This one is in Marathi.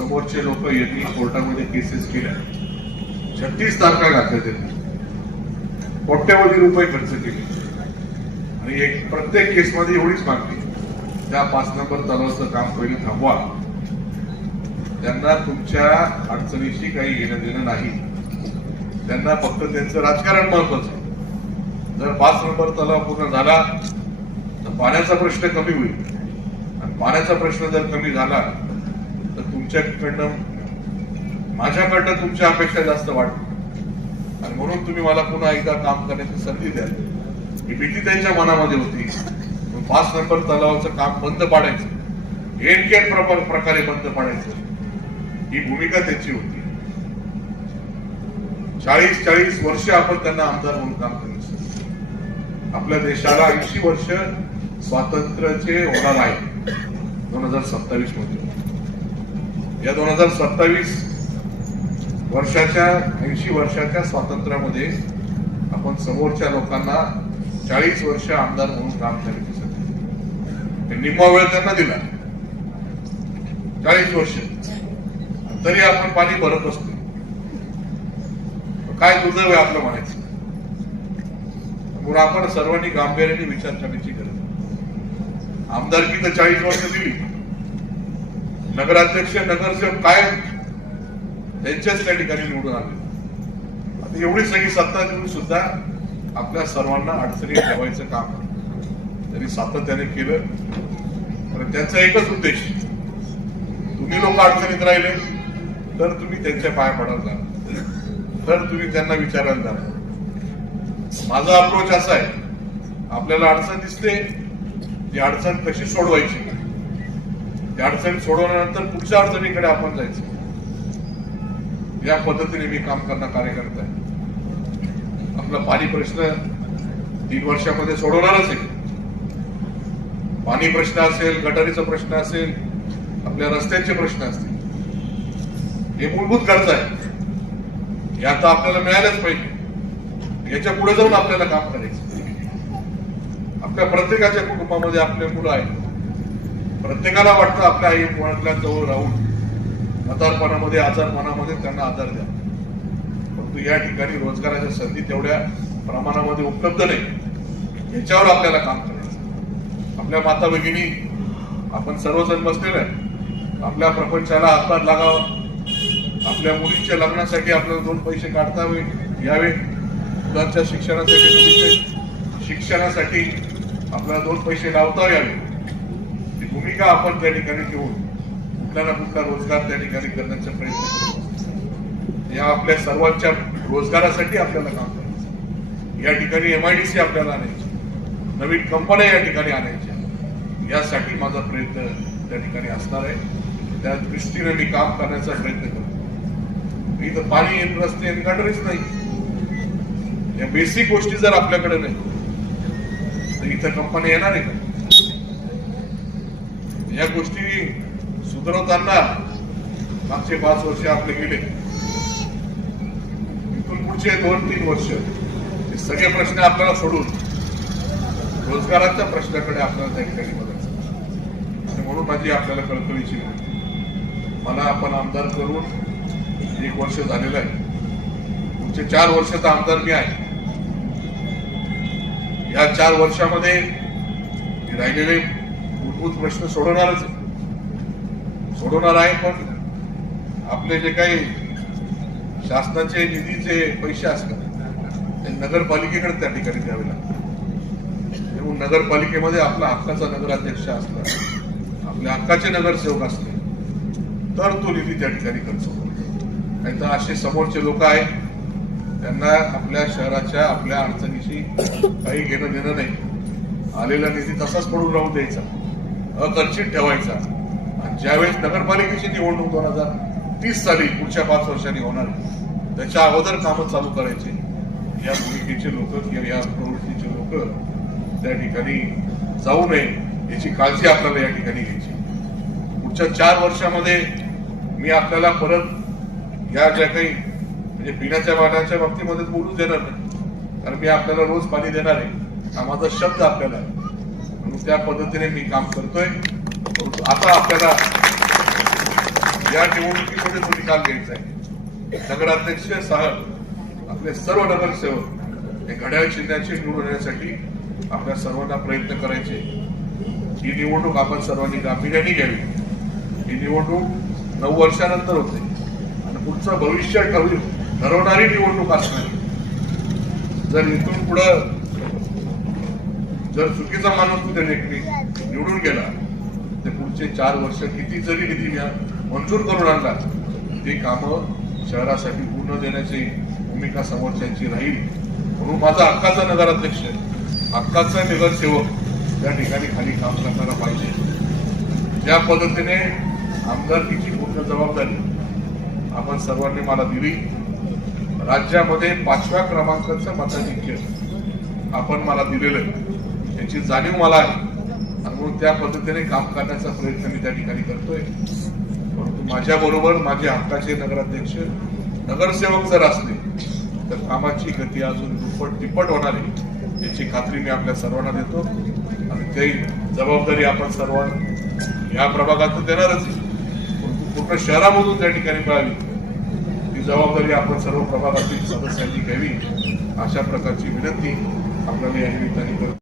समोरचे लोक यांनी कोर्टामध्ये केसेस केल्या, 36 तारखा घातल्या, त्यांनी कोट्यवधी रुपये खर्च केले आणि एक प्रत्येक केसमध्ये एवढीच मागणी, त्या 5 नंबर तलावाचं काम पहिले थांबवा. त्यांना तुमच्या अडचणीशी काही घेणं देणं नाही, त्यांना फक्त त्यांचं राजकारण महत्वाचं आहे. जर 5 नंबर तलाव पूर्ण झाला तर पाण्याचा प्रश्न कमी होईल आणि पाण्याचा प्रश्न जर कमी झाला तर तुमच्याकडनं माझ्याकडनं तुमच्या अपेक्षा जास्त वाढतील आणि म्हणून तुम्ही मला पुन्हा एकदा काम करण्याची संधी द्याल. ही भीती त्यांच्या मनामध्ये होती. 5 नंबर तलावाचं काम बंद पाडायचं, एनकेट प्रकारे बंद पाडायचं, ही भूमिका त्यांची होती. 40 वर्ष आपण त्यांना आमदार म्हणून काम करायचं. आपल्या देशाला 80 वर्ष स्वातंत्र्याचे होणार आहे 2027 मध्ये. या 2027 वर्षाच्या 80 वर्षाच्या स्वातंत्र्यामध्ये आपण समोरच्या लोकांना 40 वर्ष आमदार म्हणून काम करायचे. निम्मा वेळ त्यांना दिला, 40 वर्ष, तरी आपण पाणी भरत असतो. काय दुर्दैव आहे आपलं म्हणायचं. म्हणून आपण सर्वांनी गांभीर्याने विचार करण्याची गरज आहे. आमदारकी तर 40 वर्ष दिली, नगराध्यक्ष नगरसेवक काय त्यांच्याच त्या ठिकाणी निवडून आले. आता एवढी सगळी सत्ता देऊन सुद्धा आपल्या सर्वांना अडचणी ठेवायचं काम त्यांनी सातत्याने केलं. पण त्यांचा एकच उद्देश, तुम्ही लोक अडचणीत राहिले तर तुम्ही त्यांच्या पाया पडायला जाणार, तर तुम्ही त्यांना विचारायला जाणार. माझा अप्रोच असा आहे, आपल्याला अडचण दिसते, ती अडचण कशी सोडवायची, ती अडचण सोडवल्यानंतर पुढच्या अडचणीकडे आपण जायचं. या पद्धतीने मी काम करणार कार्यकर्ता आहे. आपला पाणी प्रश्न 3 वर्षामध्ये सोडवणारच आहे. पाणी प्रश्न असेल, गटारीचा प्रश्न असेल, आपल्या रस्त्यांचे प्रश्न असतील, हे मूलभूत गरजा आहे. हे आता आपल्याला मिळालंच पाहिजे. याच्या पुढे जाऊन आपल्याला काम करायचं. आपल्या प्रत्येकाच्या कुटुंबामध्ये आपले मुलं आहेत. प्रत्येकाला वाटतं आपल्या आई वडिलांजवळ राहून म्हातारपणामध्ये, आजारपणामध्ये त्यांना आधार द्या. परंतु या ठिकाणी रोजगाराच्या संधी तेवढ्या प्रमाणामध्ये उपलब्ध नाही. याच्यावर आपल्याला काम करायचं. आपल्या माता भगिनी, आपण सर्वजण बसलेलो आहे. आपल्या प्रपंचाला हातभार लागावा. आपल्या मुलींच्या लग्नासाठी आपल्याला 2 पैसे काढता यावे. मुलांच्या शिक्षणासाठी, मुलींच्या शिक्षणासाठी आपल्याला 2 पैसे लावता यावे. ही भूमिका आपण त्या ठिकाणी ठेवून कुठला ना कुठला रोजगार त्या ठिकाणी करण्याचा प्रयत्न करू. या आपल्या सर्वांच्या रोजगारासाठी आपल्याला काम करायचं. या ठिकाणी MIDC आपल्याला आणायची, नवीन कंपन्या या ठिकाणी आणायच्या. यासाठी माझा प्रयत्न त्या ठिकाणी असणार आहे. त्या दृष्टीने मी काम करण्याचा प्रयत्न करतो. इथं पाणी, रस्ते, गटारीच नाही, या बेसिक गोष्टी जर आपल्याकडे नाही तर इथं कंपन्या येणार आहे का? या गोष्टी सुधारवताना मागचे 5 वर्ष आपले गेले. इथून पुढचे 2-3 वर्ष हे सगळे प्रश्न आपल्याला सोडून रोजगाराच्या प्रश्नाकडे आपल्याला त्या ठिकाणी बघायचं. म्हणून माझी आपल्याला कळकळीची विनंती, मला आपण आमदार करून 1 वर्ष झालेलं आहे. पुढचे 4 वर्षाचा आमदार मी आहे. या 4 वर्षामध्ये राहिलेले मूलभूत प्रश्न सोडवणारच आहे, सोडवणार आहे. पण आपले जे काही शासनाचे निधीचे पैसे असतात ते नगरपालिकेकडे त्या ठिकाणी द्यावे लागतात. म्हणून नगरपालिकेमध्ये आपला हक्काचा नगराध्यक्ष असला, आपल्या हक्काचे नगरसेवक असले तर तो निधी त्या ठिकाणी खर्च होतो. नाही तर असे समोरचे लोक आहेत, त्यांना आपल्या शहराच्या, आपल्या अडचणीशी काही घेणं देणं नाही. आलेला निधी तसाच पडून राहून द्यायचा, अखर्चित ठेवायचा. आणि ज्यावेळेस नगरपालिकेची निवडणूक 2030 साली पुढच्या 5 वर्षांनी होणार, त्याच्या अगोदर कामं चालू करायचे. या भूमिकेचे लोक किंवा या प्रवृत्तीचे लोक त्या ठिकाणी जाऊ नये याची काळजी आपल्याला या ठिकाणी घ्यायची. पुढच्या 4 वर्षामध्ये मी आपल्याला परत या ज्या काही म्हणजे पिण्याच्या पाण्याच्या बाबतीमध्ये बोलूच देणार नाही, कारण मी आपल्याला रोज पाणी देणार आहे, हा माझा शब्द आपल्याला आहे. म्हणून त्या पद्धतीने मी काम करतोय. आता आपल्याला या निवडणुकीमध्ये तो निकाल घ्यायचा आहे. नगराध्यक्ष साहेब आपले सर्व नगरसेवक हे घड्याळ चिन्हाचे निवडून येण्यासाठी आपल्या सर्वांना प्रयत्न करायचे. ही निवडणूक आपण सर्वांनी गांभीर्याने घ्यावी. ही निवडणूक 9 वर्षानंतर होते आणि पुढचं भविष्य ठरवणारी निवडणूक असणार. जर इथून पुढं जर चुकीचा माणूस त्या निवडून गेला तर पुढचे 4 वर्ष किती जरी निधी मंजूर करून आणला ते कामं शहरासाठी पूर्ण देण्याची भूमिका समोरच्यांची राहील. म्हणून माझा हक्काचा नगराध्यक्ष हक्काचा नगरसेवक या ठिकाणी खाली काम करणारा पाहिजे. ज्या पद्धतीने आमदारकीची पूर्ण जबाबदारी आपण सर्वांनी मला दिली, राज्यामध्ये 5व्या क्रमांकाचं मताधिक्य आपण मला दिलेलं याची जाणीव मला आहे आणि म्हणून त्या पद्धतीने काम करण्याचा प्रयत्न मी त्या ठिकाणी करतोय. परंतु माझ्या बरोबर माझे हक्काचे नगराध्यक्ष नगरसेवक जर असले तर कामाची गती अजून दुप्पट तिप्पट होणार आहे याची खात्री मी आपल्या सर्वांना देतो आणि ती जबाबदारी आपण सर्वांना या प्रभागातून देणारच आहे. परंतु पूर्ण शहरामधून त्या ठिकाणी मिळावी ती जबाबदारी आपण सर्व प्रभागातील सदस्यांनी घ्यावी अशा प्रकारची विनंती आपल्याला या निमित्ताने करतो.